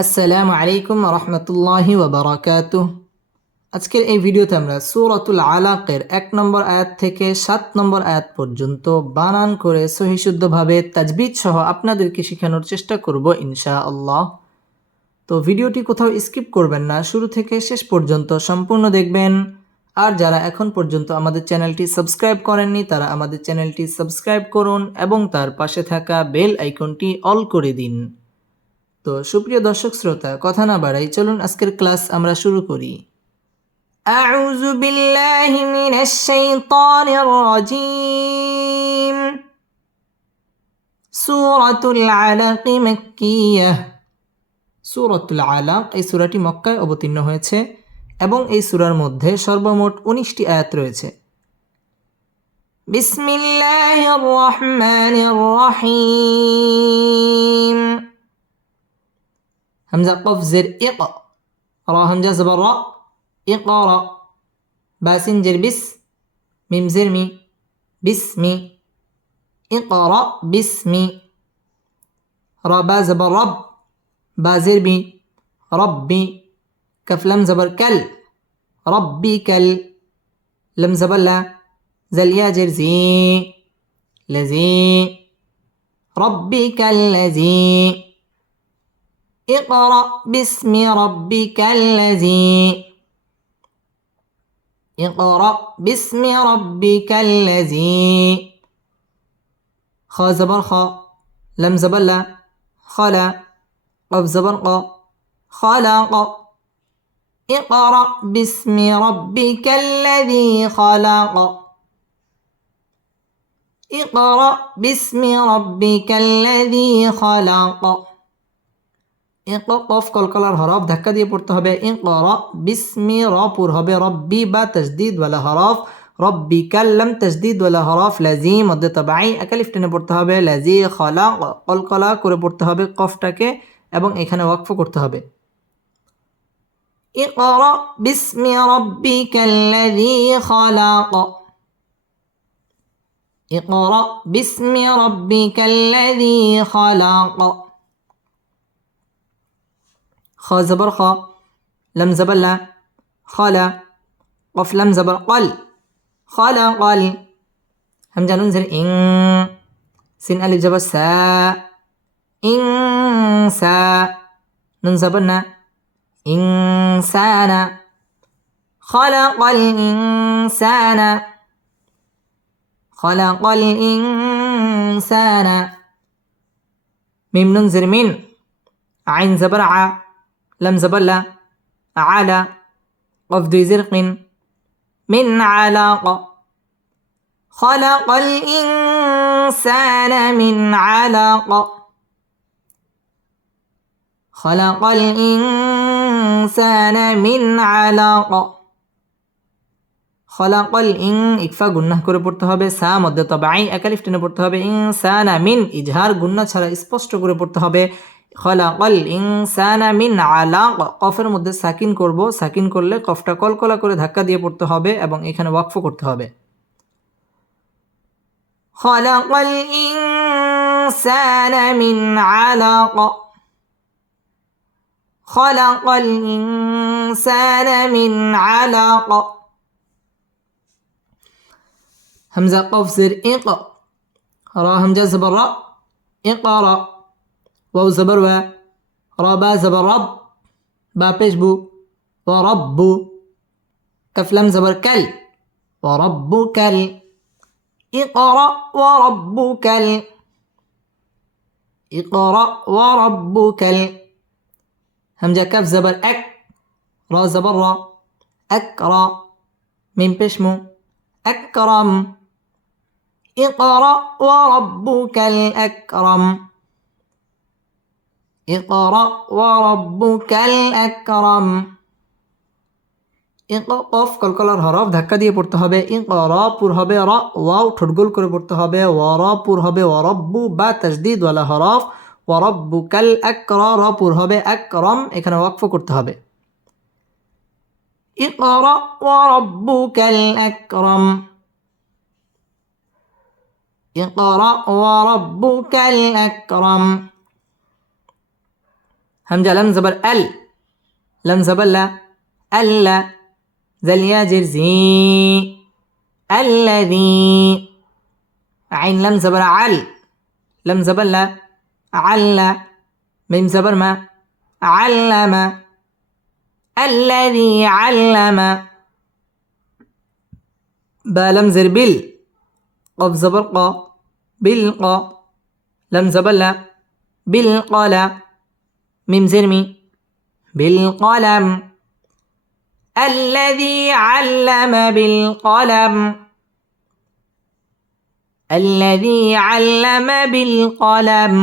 আসসালামু আলাইকুম রহমতুল্লাহি ওবরাকাত আজকের এই ভিডিওতে আমরা সূরাতুল আলাকের এক নম্বর আয়াত থেকে সাত নম্বর আয়াত পর্যন্ত বানান করে সহিশুদ্ধভাবে তাজবিদ সহ আপনাদেরকে শেখানোর চেষ্টা করব ইনশা আল্লাহ তো ভিডিওটি কোথাও স্কিপ করবেন না, শুরু থেকে শেষ পর্যন্ত সম্পূর্ণ দেখবেন। আর যারা এখন পর্যন্ত আমাদের চ্যানেলটি সাবস্ক্রাইব করেননি, তারা আমাদের চ্যানেলটি সাবস্ক্রাইব করুন এবং তার পাশে থাকা বেল আইকনটি অল করে দিন। তো সুপ্রিয় দর্শক শ্রোতা কথা না বাড়াই চলুন আজকের ক্লাস আমরা শুরু করি أعوذ بالله من الشيطان الرجيم سورة العلق مكية সুরতুল আলাক এই সূরাটি মক্কায় অবতীর্ণ হয়েছে এবং এই সূরার মধ্যে সর্বমোট উনিশটি আয়াত রয়েছে বিসমিল্লাহির রহমানির রহিম همزة قف زر إق. را همزة زبر را. إقرا باسين جر بس. ميم زر مي. بسمي اقرأ باسمي را با زبر رب. با زر بي. ربي كف لم زبر كل. ربي كل. لم زبر لا. زل يا جر زي. لذي ربك الذي اقرأ باسم ربك الذي اقرأ باسم ربك الذي. خا زبر خا لم زبر لا خلا قف زبر قا خلق اقرأ باسم ربك الذي خلق. اقرأ باسم ربك الذي خلق. ইক কফ কলকলার হরফ ধাক্কা দিয়ে পড়তে হবে ইক র বিসমি র পুর হবে রব্বি বা তসদিদ ওয়ালা হরফ রব্বি কাল্লাম তসদিদ ওয়ালা হরফ লাজি মধ্যে তবাই একালিফ টেনে পড়তে হবে লাজি খলা কলকলা করে পড়তে হবে কফটাকে এবং এখানে ওয়াকফ করতে হবে اقرأ باسم ربك الذي خلق اقرأ باسم ربك الذي خلق خ زبر خ لم زبر لا خلا قف لم زبر قل. خلا قل همزة ننزل إن. سين ألف زبر سا. إنسا نون زبرنا إنسانا خلق الإنسان خلق الإنسان ميم ننزل من عين زبر ع لم زبلة على قف ذي زرق من علق خلق الإنسان من علق خلق الإنسان من علق খলাকল ইং ইকফা গুন্নাহ করে পড়তে হবে সা মধ্যে তবাই একালিফ টেনে পড়তে হবে ইনসানা মিন ইজহার গুন্না ছাড়া স্পষ্ট করে পড়তে হবে খলাকল ইনসানা মিন আলাক। কফের মধ্যে সাকিন করব। সাকিন করলে কফটা কলকলা করে ধাক্কা দিয়ে পড়তে হবে এবং এখানে ওয়াকফ করতে হবে। খলাকল ইনসানা মিন আলাক। খলাকল ইনসানা মিন আলাক। হামজা কফ জির ইক রা হামজা জবর। ইকরা। واو زبر و را با زبر رب با پیش بو. و رب کف لم زبر کل. و رب کل. اقرأ و رب کل. اقرأ و رب کل. همزة کف زبر اک را زبر را. اکرأ. من پیشمو اکرم. اقرأ وربك الأكرم اقرأ وربك الأكرم কফ কলকলার হরফ ধাক্কা দিয়ে পড়তে হবে ইক র পুর হবে র ওয়াও ঠোঁটগোল করে পড়তে হবে ওয়ার পুর হবে ওয়ারব্বু বা তাজদিদ ওয়ালা হরফ ওয়ারব্বু কাল এক র পুর হবে এক রম এখানে ওয়াকফ করতে হবে اقرأ وربك الأكرم اقرأ وربك الأكرم همجة لم زبر ال. لم زبر لا. ألا ذا يا جرزي. الذي عين لم زبر عل. لم زبر لا. عل ميم زبر ما. علم الذي علم با لم زر بل قف زبر قا. بالقا لم زبر لا. بالقلا ميم زر مي بالقلم الذي علم بالقلم الذي علم بالقلم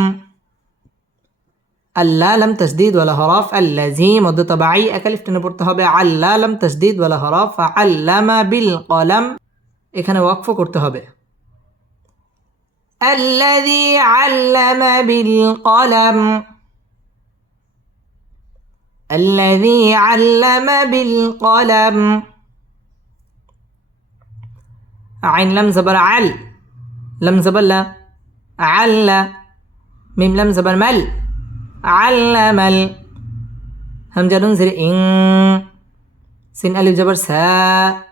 আল্লাহ লাম তসদিদ ওয়ালা হরফ আল্লাজি মধ্য তবাই একালিফ টেনে পড়তে হবে আল্লাহ লাম তসদিদ ওয়ালা হরফ আল্লামা বিল কলাম এখানে ওয়াকফ করতে হবে الذي علم بالقلم الذي علم بالقلم. عين لم زبر عل. لم زبر لا. عل. ميم لم زبر مل. علم ال. همجة ننزل إن. سين ألف جبر سا.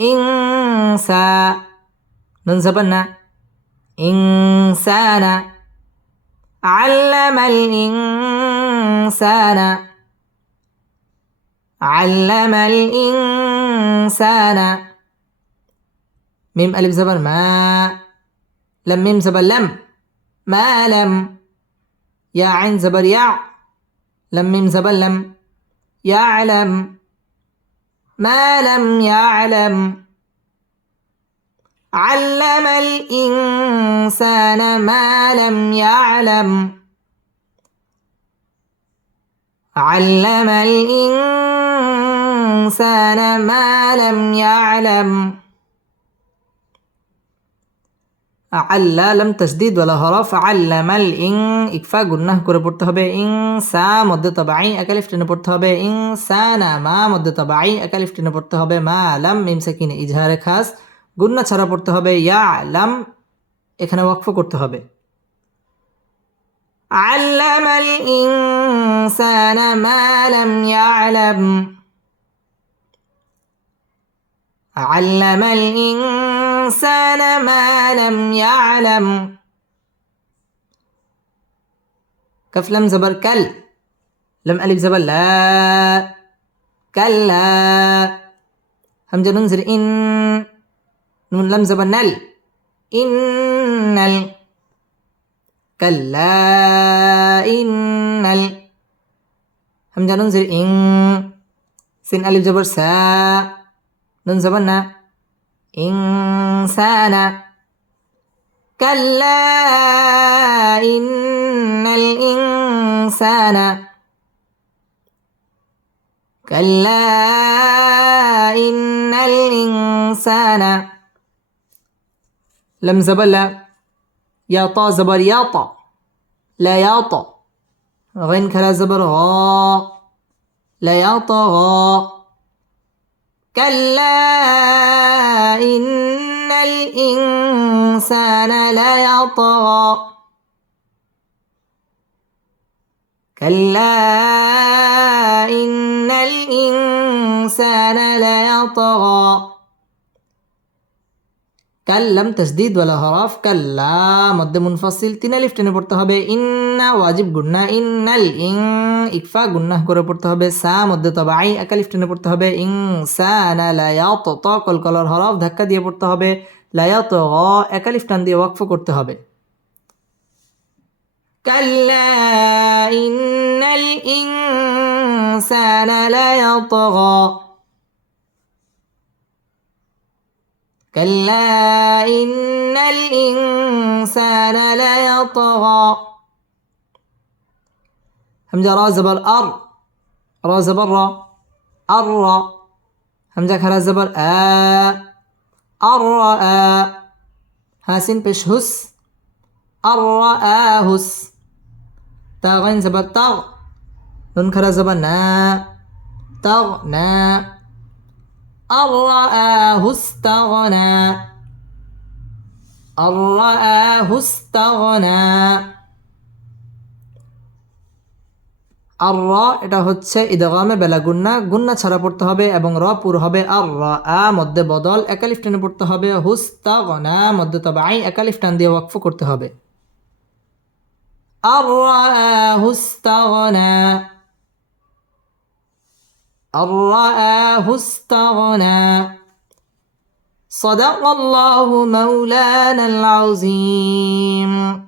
إنسا نون زبرنا إنسان علم الإنسان. علم الإنسان. ميم ألف زبر ما لم ميم زبر لم. ما لم. يا عين زبر يع لم ميم زبر لم. يعلم. ما لم يعلم. علم الإنسان ما لم يعلم. علم الإنسان ما لم يعلم আল্লাহ লাম তসদিদ ওয়ালা হরফ আল্লামাল ইং ইকফা গুন্নাহ করে পড়তে হবে ইং সা মধ্যে তবাই একালিফ টেনে পড়তে হবে ইং সা না মা মধ্যে তবাই একালিফ টেনে পড়তে হবে মা লাম মিম সাকিনে ইজহারে খাস গুন্না ছাড়া পড়তে হবে ইয়া লাম এখানে ওয়াকফ করতে হবে علم الإنسان ما لم يعلم علم الإنسان ما لم يعلم. كف لم زبر كل. لم ألف زبر لا. كلا. همزة ننزل إن. نون لم زبر نل. إن ال. كلا. إن ال. همزة ننزل إن. سين ألف زبر سا. نون زبرنا إنسان كلا إن الإنسان. كلا إن الإنسان. لم زبر لا يا طا زبر يا طا. لا يا طا. غين كلا زبر غا. لا يا طا غا. كلا إن الإنسان ليطغى كلا إن الإنسان ليطغى কাল্লাম তসদিদ ওয়ালা হরফ কাল্লা মধ্যে মুনফাসিল তিন আলিফ টেনে পড়তে হবে ইন্না ওয়াজিব গুন্না ইন্নাল ইং ইকফা গুন্নাহ করে পড়তে হবে সা মধ্যে তবাই একালিফ টেনে পড়তে হবে ইং সা না লায়াত ত কলকলার হরফ ধাক্কা দিয়ে পড়তে হবে লায়াত গ একালিফ টান দিয়ে ওয়াকফ করতে হবে কাল্লা ইন্নাল ইনসানা লায়াতগা كلا إن الإنسان ليطغى همزة را زبر أر. را زبر را. أر همزة كرا زبر آ. الرأى هاسين بش هس الرآهس تاغين زبر تغ نون كرا زبر نا. تغ نا. أن رآه استغنى أن رآه استغنى আর র এটা হচ্ছে ইদগামে বেলা গুন্না গুন্না ছাড়া পড়তে হবে এবং র পুর হবে আর র আ মধ্যে বদল একালিফ টেনে পড়তে হবে হুস্তা গনা মধ্যে তবে আই একালিফ টান দিয়ে ওয়াকফ করতে হবে আর হুস্তাগনা الرآه استغنى صدق الله مولانا العظيم